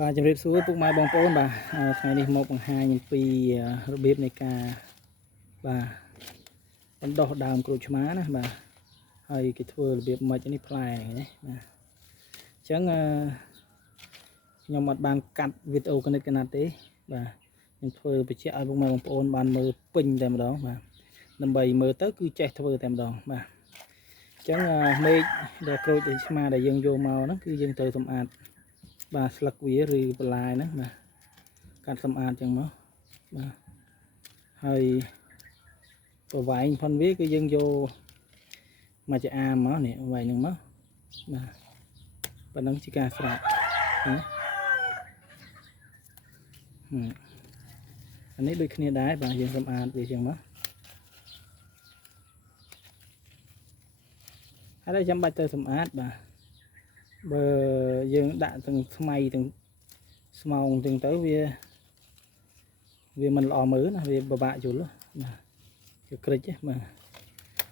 បាទជំរាបសួរពុកម៉ែបងប្អូនបាទថ្ងៃនេះមកបង្ហាញពីរបៀបនៃការបាទបណ្ដុះដើមក្រូចឆ្មាណាបាទហើយគេធ្វើរបៀបម៉េចនេះផ្លែណាបាទអញ្ចឹងខ្ញុំអត់បានកាត់វីដេអូកណិតទេបាទខ្ញុំធ្វើបញ្ជាក់ឲ្យពុកម៉ែបងប្អូនបានមើលពេញតែម្ដងបាទដើម្បីមើលទៅគឺចេះធ្វើតែម្ដងបាទអញ្ចឹងមេឃដែលក្រូចឆ្មាដែលយើងយកមកហ្នឹងគឺយើងត្រូវសម្អាតបាទស្លឹកវាឬបន្លែហ្នឹងបាទកាត់សម្អាតចឹងមកបាទហើយប្រវែងផុនវាគឺយើងយកមកចាអាមកនេះប្រវែងហ្នឹងមកបាទប៉ុណ្ណឹងជាការស្រោចណាអានេះដូចគ្នាដែរបាទយើងសម្អាតវាចឹងមកហើយចាំបាច់ទៅសម្អាតបាទបើយើងដាក់ទាំងថ្មីទាំងស្មោងទាំងទៅវាមិនល្អមើលណាវាពិបាកយល់បាទវាក្រិចបាទ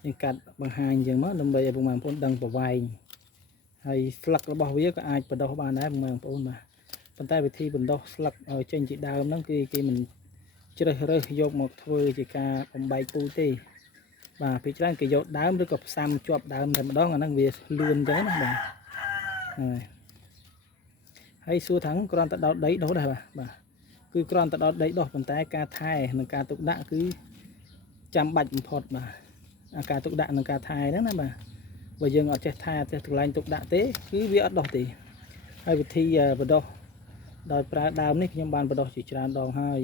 យើងកាត់បង្ហាញចឹងមកដើម្បីឲ្យបងប្អូនដឹងប្រវែងហើយស្លឹករបស់វាក៏អាចបណ្ដុះបានដែរបងប្អូនបាទប៉ុន្តែវិធីបណ្ដុះស្លឹកឲ្យចេញជាដើមហ្នឹងគឺគេមិនជ្រើសរើសយកមកធ្វើជាការបំបែកពូជទេបាទពីច្រើនគេយកដើមឬក៏ផ្សាំជាប់ដើមតែម្ដងអាហ្នឹងវាលឿនចឹងណាបាទហើយសួរថាគ្រាន់តែដោតដីដុះដែរបាទគឺគ្រាន់តែដោតដីដុះប៉ុន្តែការថែនិងការទុកដាក់គឺចាំបាច់បំផុតបាទការទុកដាក់និងការថែហ្នឹងណាបាទបើយើងអត់ចេះថែចេះកន្លែងទុកដាក់ទេគឺវាអត់ដុះទេហើយវិធីបណ្ដុះដោយប្រើដើមនេះខ្ញុំបានបណ្ដុះជាច្រើនដងហើយ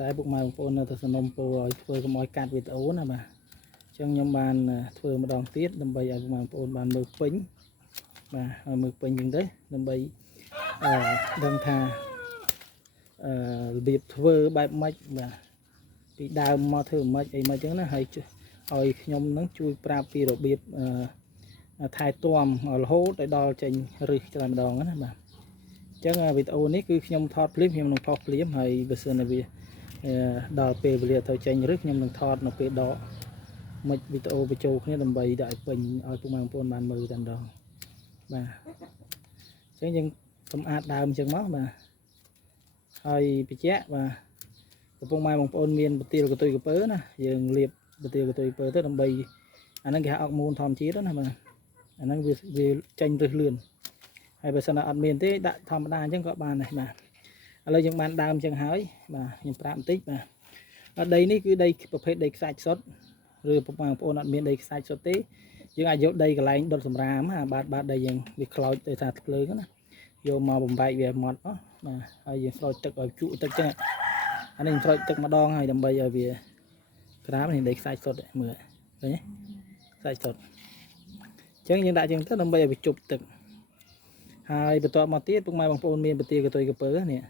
តែពុកម៉ែបងប្អូននៅតែសំណុំពរឲ្យធ្វើកុំឲ្យកាត់វីដេអូណាបាទអញ្ចឹងខ្ញុំបានធ្វើម្ដងទៀតដើម្បីឲ្យពុកម៉ែបងប្អូនបានមើលពេញបាទឲ្យមើលពេញហ្នឹងទៅដើម្បីដឹងថារបៀបធ្វើបែបម៉េចបាទពីដើមមកធ្វើម៉េចអីម៉េចចឹងណាហើយឲ្យខ្ញុំនឹងជួយប្រាប់ពីរបៀបថែទាំរហូតដល់ចេញឫសច្រើនម្ដងណាបាទអញ្ចឹងវីដេអូនេះគឺខ្ញុំថតភ្លាមខ្ញុំនឹងផុសភ្លាមហើយបើសិនណាវាដល់ពេលវេលាទៅចេញឫសខ្ញុំនឹងថតនៅពេលដកមិនវីដេអូបញ្ចូលគ្នាដើម្បីដាក់ឲ្យពេញឲ្យពុកម៉ែបងប្អូនបានមើលតែម្ដងបាទអញ្ចឹងយើងសម្អាតដើមអញ្ចឹងមកបាទហើយបញ្ជាក់បាទកំពុងម៉ែបងប្អូនមានបន្ទាលកតុយកពើណាយើងលាបបន្ទាលកតុយពើទៅដើម្បីអាហ្នឹងគេហៅអុកមូលធម្មជាតិណាបាទអាហ្នឹងវាចេញឫសលឿនហើយបើសិនណាអត់មានទេដាក់ធម្មតាអញ្ចឹងក៏បានដែរបាទឥឡូវយើងបានដើមអញ្ចឹងហើយបាទខ្ញុំប្រាប់បន្តិចបាទដីនេះគឺដីប្រភេទដីខ្សាច់សុទ្ធឬពុកម៉ែបងប្អូនអត់មានដីខ្សាច់សុទ្ធទេយើងអាចយកដីកន្លែងដុតសម្រាមបាទដីយើងវាខ្លោចទៅថាភ្លើងណាយកមកបំបែកវាម៉ត់បាទហើយយើងស្រោចទឹកឲ្យជក់ទឹកចឹងអានេះស្រោចទឹកម្ដងហើយដើម្បីឲ្យវាក្រាបនេះដីខ្សាច់សុទ្ធមើលឃើញទេខ្សាច់សុទ្ធអញ្ចឹងយើងដាក់ចឹងទៅដើម្បីឲ្យវាជប់ទឹកហើយបន្ទាប់មកទៀតពុកម៉ែបងប្អូនមានបន្ទាលកតុយកពើនេះ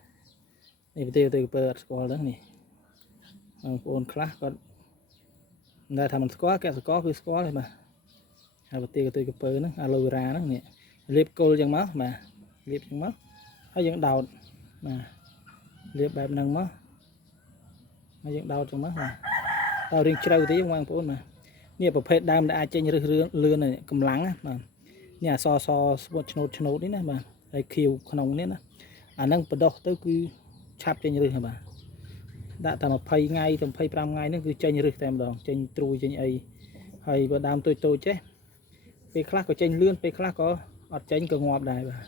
បន្ទាលកតុយកពើអត់ស្គាល់ហ្នឹងនេះបងប្អូនខ្លះគាត់តែថាមិនស្គាល់កសិករគឺស្គាល់ទេបាទហើយបន្ទាលកតុយកពើហ្នឹងអាឡូវេរ៉ាហ្នឹងនេះលាបគល់ចឹងមកបាទលាបចឹងមកហើយយើងដោតបាទលាបបែបហ្នឹងមកហើយយើងដោតចឹងមកបាទដល់រៀងជ្រៅទេបងប្អូនបាទនេះប្រភេទដើមដែលអាចចេញឫសលឿនកម្លាំងណាបាទនេះអសស្ពុតឆ្នោតនេះណាបាទហើយខៀវក្នុងនេះណាអាហ្នឹងបដោះទៅគឺឆាប់ចេញឫសបាទដាក់តែ20ថ្ងៃទៅ25ថ្ងៃហ្នឹងគឺចេញឫសតែម្ដងចេញត្រួយចេញអីហើយបើដើមតូចចេះពេលខ្លះក៏ចេញលឿនពេលខ្លះក៏អត់ចេញក៏ងាប់ដែរបាទ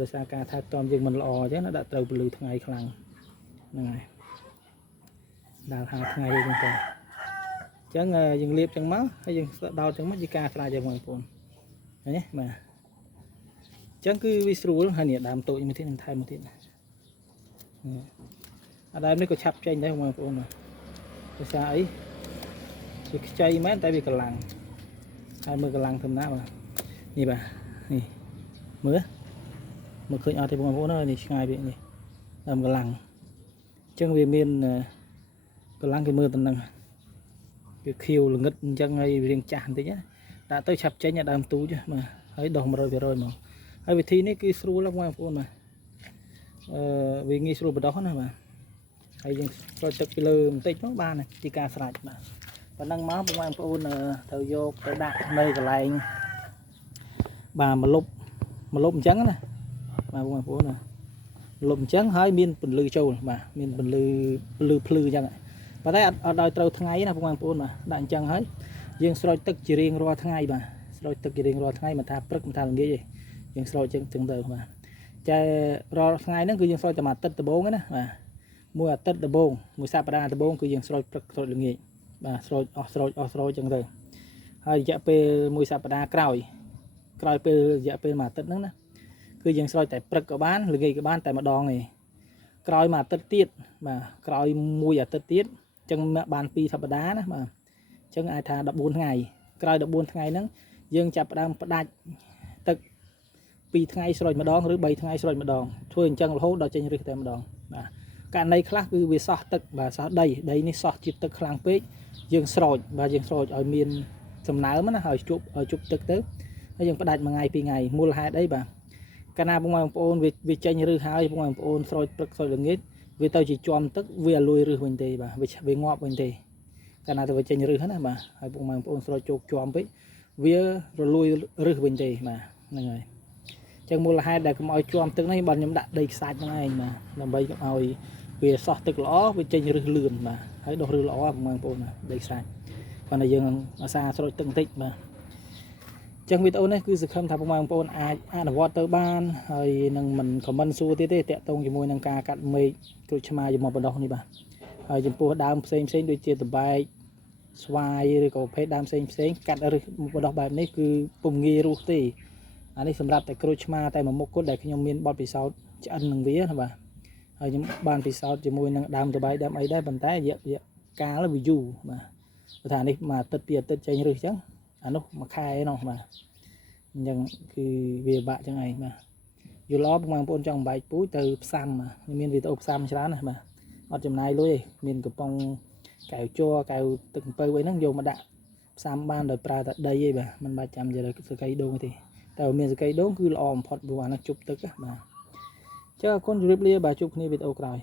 ដោយសារការថែទាំយើងមិនល្អអញ្ចឹងណាដាក់ត្រូវពលឺថ្ងៃខ្លាំងហ្នឹងហើយដល់50ថ្ងៃទេចឹងទៅអញ្ចឹងយើងលាបចឹងមកហើយយើងដោតចឹងមកជាការស្រេចទេបងប្អូនឃើញទេបាទអញ្ចឹងគឺវាស្រួលហើយនេះដើមតូចមួយទៀតនឹងថែមមួយទៀតអាដើមនេះក៏ឆាប់ចេញដែរបងប្អូនបាទដោយសារអីវាខ្ចីមែនតែវាកម្លាំងហើយមើលកម្លាំងធម្មតាបាទនេះបាទនេះមើលឃើញអត់ទេបងប្អូនអើយនេះឆ្ងាយពីនេះដើមកម្លាំងអញ្ចឹងវាមានកម្លាំងគេមើលតំណឹងវាខៀវល្ងឹតអញ្ចឹងហើយរៀងចាស់បន្តិចណាដាក់ទៅឆាប់ចេញដើមទូចបាទហើយដុះ 100% មកហើយវិធីនេះគឺស្រួលបងប្អូនបាទវាងាយស្រួលបដោះណាបាទហើយយើងស្រោចទឹកពីលើបន្តិចមកបានជាការស្រេចបាទប៉ុណ្ណឹងមកបងប្អូនត្រូវយកទៅដាក់នៅកន្លែងបាទម្លប់អញ្ចឹងណាប បាទបងប្អូនណាលុបអញ្ចឹងហើយមានពន្លឺចូលបាទមានពន្លឺភ្លឺអញ្ចឹងប៉ុន្តែអត់ដល់ត្រូវថ្ងៃណាបងប្អូនបាទដាក់អញ្ចឹងហើយយើងស្រោចទឹកជារៀងរាល់ថ្ងៃបាទស្រោចទឹកជារៀងរាល់ថ្ងៃមិនថាព្រឹកមិនថាល្ងាចទេយើងស្រោចអញ្ចឹងទៅបាទតែរាល់ថ្ងៃហ្នឹងគឺយើងស្រោចតែមួយអាទិត្យដំបូងណាបាទមួយអាទិត្យដំបូងមួយសប្តាហ៍ដំបូងគឺយើងស្រោចព្រឹកស្រោចល្ងាចបាទស្រោចអស់ស្រោចអញ្ចឹងទៅហើយរយៈពេលមួយសប្តាហ៍ក្រោយពេលរយៈពេលមួយអាទិត្យហ្នឹងណាគឺយើងស្រោចតែព្រឹកក៏បានល្ងាចក៏បានតែម្ដងឯងក្រោយមួយអាទិត្យទៀតបាទក្រោយមួយអាទិត្យទៀតអញ្ចឹងបាន2សប្តាហ៍ណាបាទអញ្ចឹងអាចថា14ថ្ងៃក្រោយ14ថ្ងៃហ្នឹងយើងចាប់ផ្ដើមផ្ដាច់ទឹក2ថ្ងៃស្រោចម្ដងឬ3ថ្ងៃស្រោចម្ដងធ្វើអញ្ចឹងរហូតដល់ចេញឫសតែម្ដងបាទករណីខ្លះគឺវាសោះទឹកបាទសោះដីនេះសោះជាតិទឹកខ្លាំងពេកយើងស្រោចបាទយើងស្រោចឲ្យមានសំណើមណាហើយជប់ទឹកទៅហើយយើងផ្ដាច់មួយថ្ងៃ2ថ្ងៃមូលហេតុអីបាទកាលណាបងប្អូនវាចេញឫសហើយបងប្អូនស្រោចព្រឹកស្រោចល្ងាចវាទៅជាជាំទឹកវាលួយឫសវិញទេបាទវាងាប់វិញទេកាលណាទៅវាចេញឫសណាបាទហើយបងប្អូនស្រោចជោគជាំពេកវារលួយឫសវិញទេបាទហ្នឹងហើយចឹងមូលហេតុដែលកុំឲ្យជាំទឹកនេះបាទខ្ញុំដាក់ដីខ្សាច់ហ្នឹងឯងបាទដើម្បីកុំឲ្យវាសោះទឹកល្អវាចេញឫសលឿនបាទហើយដុះឫសល្អបងប្អូនណាដីខ្សាច់គាត់តែយើងអាសាស្រោចទឹកបន្តិចបាទចឹងវីដេអូនេះគឺសង្ឃឹមថាបងប្អូនអាចអនុវត្តទៅបានហើយនឹងមិនខមមិនសួរទៀតទេតាក់ទងជាមួយនឹងការកាត់មែកក្រូចឆ្មាយកមកបណ្ដោះនេះបាទហើយចំពោះដើមផ្សេងដូចជាតបែកស្វាយឬក៏ប្រភេទដើមផ្សេងកាត់ឫសបណ្ដោះបែបនេះគឺពុំងាយរស់ទេអានេះសម្រាប់តែក្រូចឆ្មាតែមួយមុខគត់ដែលខ្ញុំមានបទពិសោធន៍ឆ្អិននឹងវាណាបាទហើយខ្ញុំបានពិសោធន៍ជាមួយនឹងដើមតបែកដើមអីដែរប៉ុន្តែរយៈកាលវាយូរបាទព្រោះថានេះមួយអាទិត្យពីរអាទិត្យចេញឫសអញ្ចឹងអានោះមួយខែឯនោះបាទអញ្ចឹងគឺវាបាក់អញ្ចឹងឯងបាទយល់ល្អបងប្អូនចង់បែកពូជទៅផ្សាំមានវីដេអូផ្សាំច្រើនណាបាទអត់ចំណាយលុយទេមានកំប៉ុងកែវជ័រកែវទឹកអំពៅអីហ្នឹងយកមកដាក់ផ្សាំបានដោយប្រើតែដីឯងបាទមិនបាច់ចាំយកសកៃដូងទេតែមានសកៃដូងគឺល្អបំផុតព្រោះអានោះជប់ទឹកបាទចឹងអរគុណជម្រាបលាបាទជួបគ្នាវីដេអូក្រោយ